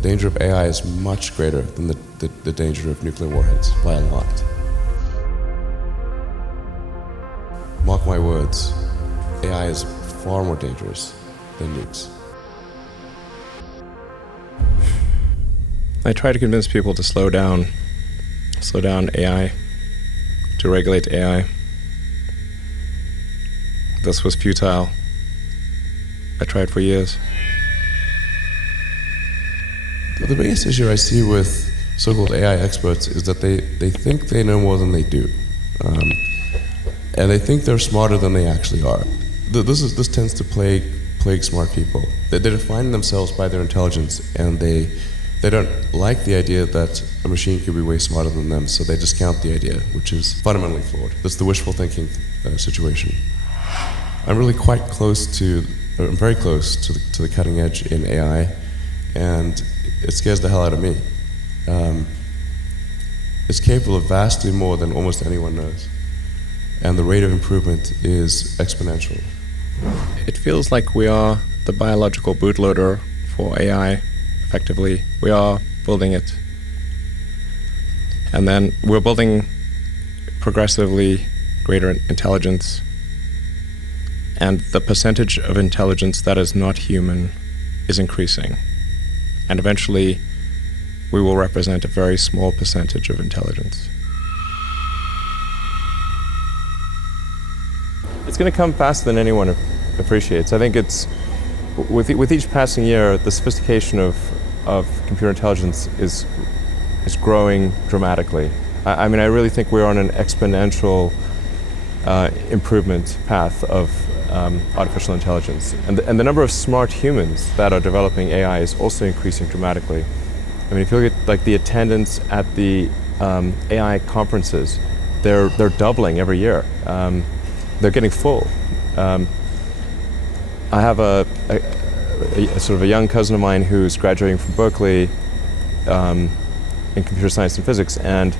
danger of AI is much greater than the danger of nuclear warheads by a lot. Mark my words, AI is far more dangerous than nukes. I try to convince people to slow down AI, to regulate AI. This was futile. I tried for years. The biggest issue I see with so-called AI experts is that they think they know more than they do. And they think they're smarter than they actually are. This tends to plague smart people. They define themselves by their intelligence, and they don't like the idea that a machine could be way smarter than them, so they discount the idea, which is fundamentally flawed. That's the wishful thinking situation. I'm very close to the cutting edge in AI, and it scares the hell out of me. It's capable of vastly more than almost anyone knows, and the rate of improvement is exponential. It feels like we are the biological bootloader for AI, effectively. We are building it. And then we're building progressively greater intelligence. And the percentage of intelligence that is not human is increasing. And eventually, we will represent a very small percentage of intelligence. It's going to come faster than anyone appreciates. I think it's, with each passing year, the sophistication of computer intelligence is growing dramatically. I mean, I really think we're on an exponential improvement path of artificial intelligence. And the number of smart humans that are developing AI is also increasing dramatically. I mean, if you look at like the attendance at the AI conferences, they're doubling every year. They're getting full. I have a sort of a young cousin of mine who's graduating from Berkeley in computer science and physics, and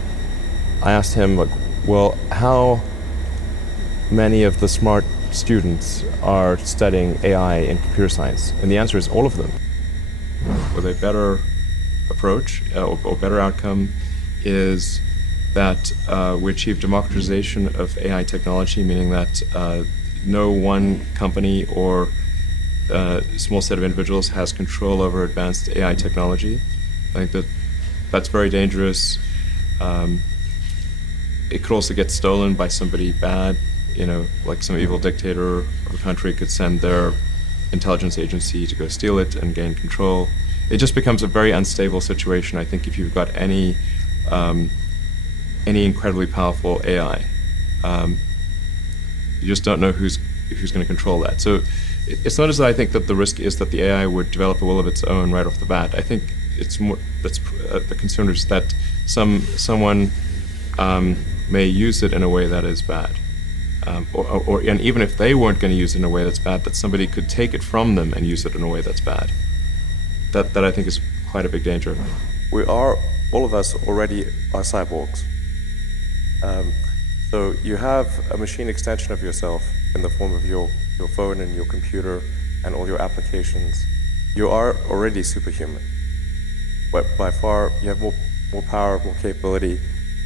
I asked him, like, well, how many of the smart students are studying AI in computer science? And the answer is all of them. With a better approach or better outcome is that we achieve democratization of AI technology, meaning that no one company or small set of individuals has control over advanced AI technology. I think that's very dangerous. It could also get stolen by somebody bad, you know, like some evil dictator of a country could send their intelligence agency to go steal it and gain control. It just becomes a very unstable situation, I think, if you've got any incredibly powerful AI. You just don't know who's going to control that. So it's not as though I think that the risk is that the AI would develop a will of its own right off the bat. I think it's more that's the concern is that someone may use it in a way that is bad, and even if they weren't going to use it in a way that's bad, that somebody could take it from them and use it in a way that's bad. That I think is quite a big danger. We are, all of us already are cyborgs. So you have a machine extension of yourself in the form of your phone and your computer and all your applications. You are already superhuman. But by far, you have more power, more capability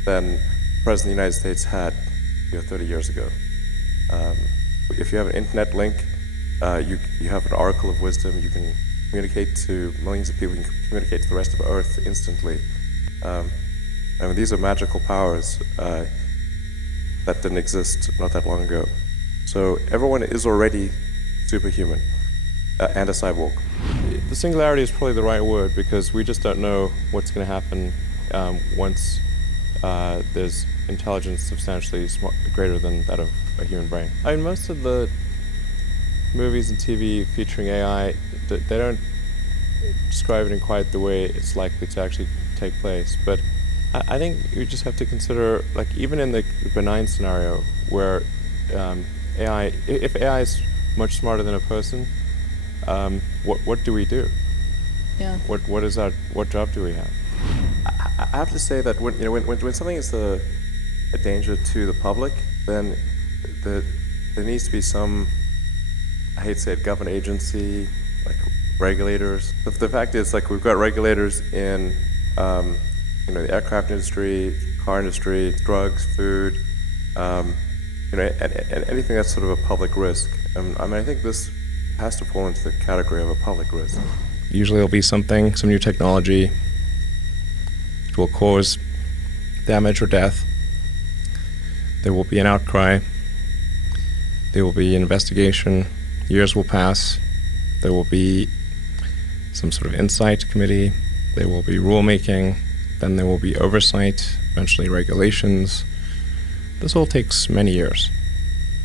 than the President of the United States had 30 years ago. If you have an internet link, you have an oracle of wisdom. You can communicate to millions of people. You can communicate to the rest of Earth instantly. I mean, these are magical powers that didn't exist not that long ago. So everyone is already superhuman and a cyborg. The singularity is probably the right word, because we just don't know what's going to happen once there's intelligence substantially greater than that of a human brain. I mean, most of the movies and TV featuring AI, they don't describe it in quite the way it's likely to actually take place. But I think you just have to consider, like, even in the benign scenario where AI, if AI is much smarter than a person, what do we do? Yeah. What job do we have? I have to say that when something is a danger to the public, then there needs to be some, I hate to say it, government agency, like regulators. But the fact is, like, we've got regulators in, the aircraft industry, car industry, drugs, food, and anything that's sort of a public risk. I think this has to fall into the category of a public risk. Usually there'll be some new technology that will cause damage or death. There will be an outcry. There will be an investigation. Years will pass. There will be some sort of insight committee. There will be rulemaking. Then there will be oversight, eventually regulations. This all takes many years.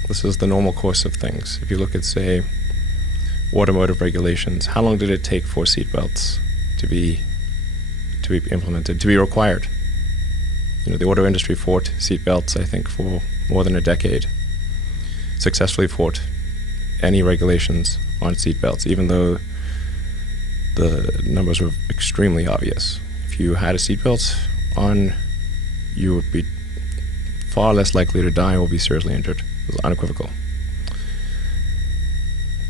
This is the normal course of things. If you look at, say, automotive regulations, how long did it take for seatbelts to be implemented, to be required? The auto industry fought seatbelts, I think, for more than a decade. Successfully fought any regulations on seatbelts, even though the numbers were extremely obvious. If you had a seatbelt on, you would be far less likely to die or be seriously injured. It was unequivocal.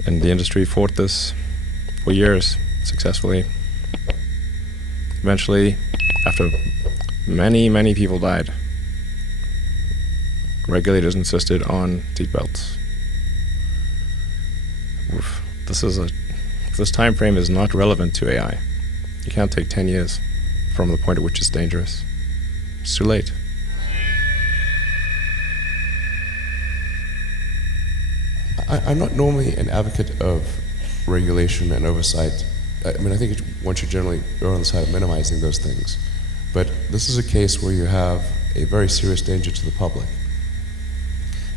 And the industry fought this for years, successfully. Eventually, after many, many people died, regulators insisted on seatbelts. This time frame is not relevant to AI. You can't take 10 years from the point at which it's dangerous. It's too late. I'm not normally an advocate of regulation and oversight. I think one should generally err on the side of minimizing those things. But this is a case where you have a very serious danger to the public.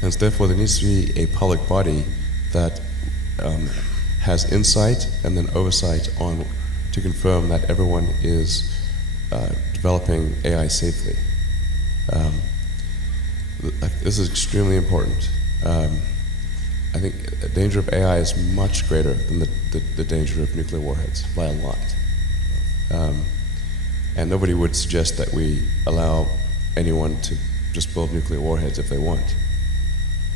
And so therefore there needs to be a public body that has insight and then oversight on to confirm that everyone is developing AI safely. This is extremely important. I think the danger of AI is much greater than the danger of nuclear warheads by a lot. And nobody would suggest that we allow anyone to just build nuclear warheads if they want.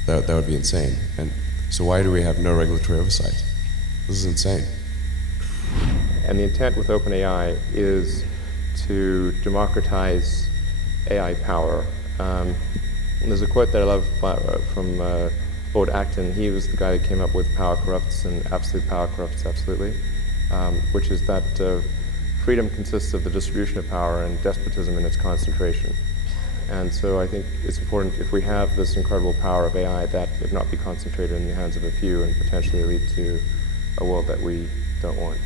That would be insane. And so why do we have no regulatory oversight? This is insane. And the intent with OpenAI is to democratize AI power. There's a quote that I love from Lord Acton. He was the guy that came up with power corrupts and absolute power corrupts absolutely, which is that freedom consists of the distribution of power and despotism in its concentration. And so I think it's important, if we have this incredible power of AI, that it not be concentrated in the hands of a few and potentially lead to a world that we don't want.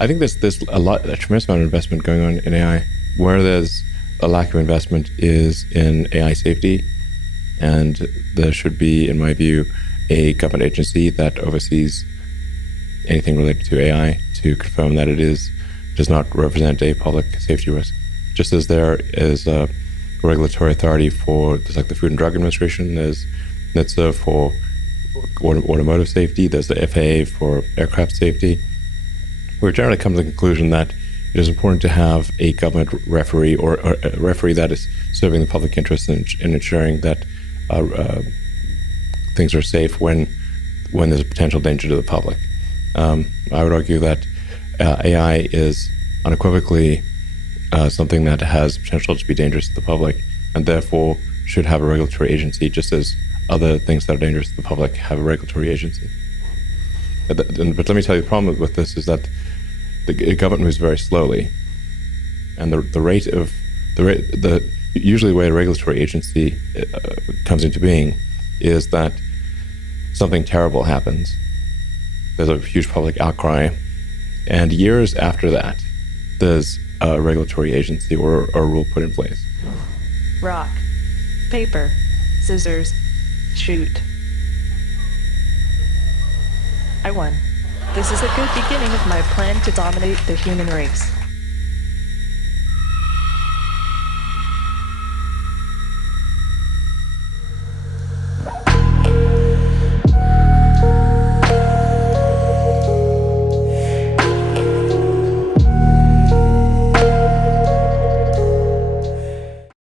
I think there's a tremendous amount of investment going on in AI. Where there's a lack of investment is in AI safety, and there should be, in my view, a government agency that oversees anything related to AI to confirm that it does not represent a public safety risk. Just as there is a regulatory authority for, there's like the Food and Drug Administration, there's NHTSA for automotive safety, there's the FAA for aircraft safety. We generally come to the conclusion that it is important to have a government referee or a referee that is serving the public interest in ensuring that things are safe when there's a potential danger to the public. I would argue that AI is unequivocally something that has potential to be dangerous to the public, and therefore should have a regulatory agency, just as other things that are dangerous to the public have a regulatory agency. But let me tell you, the problem with this is that the government moves very slowly, and usually the way a regulatory agency comes into being is that something terrible happens. There's a huge public outcry, and years after that, there's a regulatory agency or a rule put in place. Rock, paper, scissors, shoot. I won. This is a good beginning of my plan to dominate the human race.